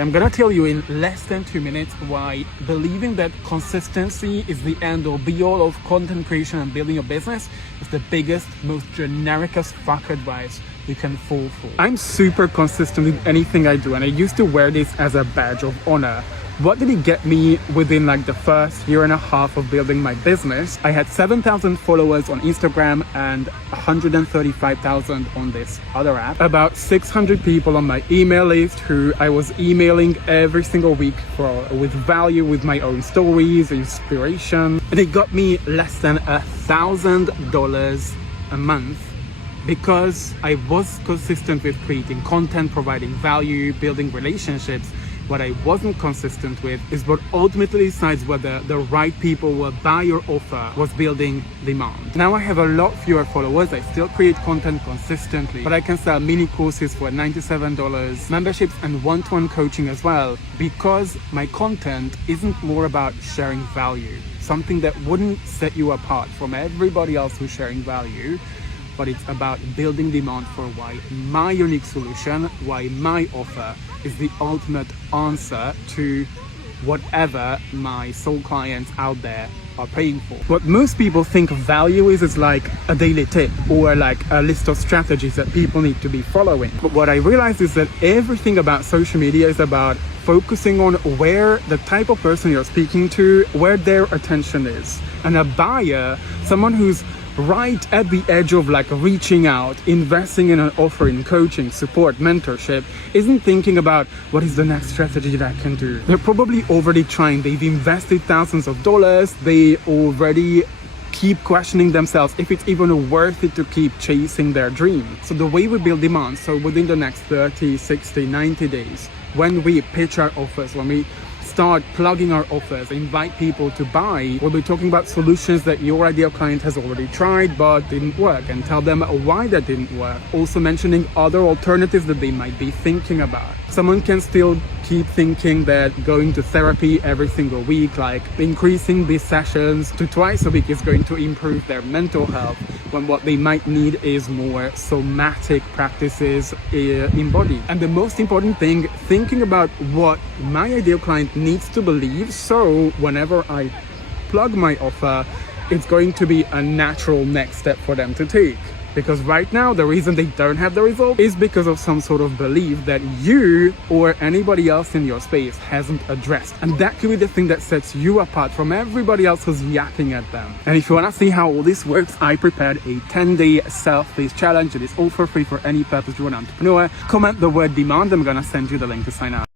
I'm gonna tell you in less than 2 minutes why believing that consistency is the end or be all of content creation and building a business is the biggest, most generic as fuck advice you can fall for. I'm super consistent with anything I do, and I used to wear this as a badge of honor. What did it get me within like the first year and a half of building my business? I had 7,000 followers on Instagram and 135,000 on this other app. About 600 people on my email list who I was emailing every single week with value, with my own stories, inspiration. And it got me less than $1,000 a month because I was consistent with creating content, providing value, building relationships. What I wasn't consistent with is what ultimately decides whether the right people will buy your offer was building demand. Now I have a lot fewer followers. I still create content consistently, but I can sell mini courses for $97, memberships and one-to-one coaching as well, because my content isn't more about sharing value, something that wouldn't set you apart from everybody else who's sharing value, but it's about building demand for why my unique solution, why my offer is the ultimate answer to whatever my soul clients out there are paying for. What most people think value is like a daily tip or like a list of strategies that people need to be following. But what I realized is that everything about social media is about focusing on where the type of person you're speaking to, where their attention is. And a buyer, someone who's right at the edge of like reaching out, investing in an offer in coaching, support, mentorship, isn't thinking about what is the next strategy that I can do. They're probably already trying. They've invested thousands of dollars. They already keep questioning themselves if it's even worth it to keep chasing their dream. So the way we build demand, so within the next 30, 60, 90 days, when we pitch our offers, when we start plugging our offers, invite people to buy, we'll be talking about solutions that your ideal client has already tried but didn't work, and tell them why that didn't work. Also mentioning other alternatives that they might be thinking about. Someone can still keep thinking that going to therapy every single week, like increasing these sessions to twice a week, is going to improve their mental health, when what they might need is more somatic practices embodied. And the most important thing, thinking about what my ideal client needs to believe, so whenever I plug my offer, it's going to be a natural next step for them to take. Because right now, the reason they don't have the result is because of some sort of belief that you or anybody else in your space hasn't addressed. And that could be the thing that sets you apart from everybody else who's yapping at them. And if you want to see how all this works, I prepared a 10-day self-paced challenge. It is all for free for any purpose-driven entrepreneur. Comment the word demand. I'm going to send you the link to sign up.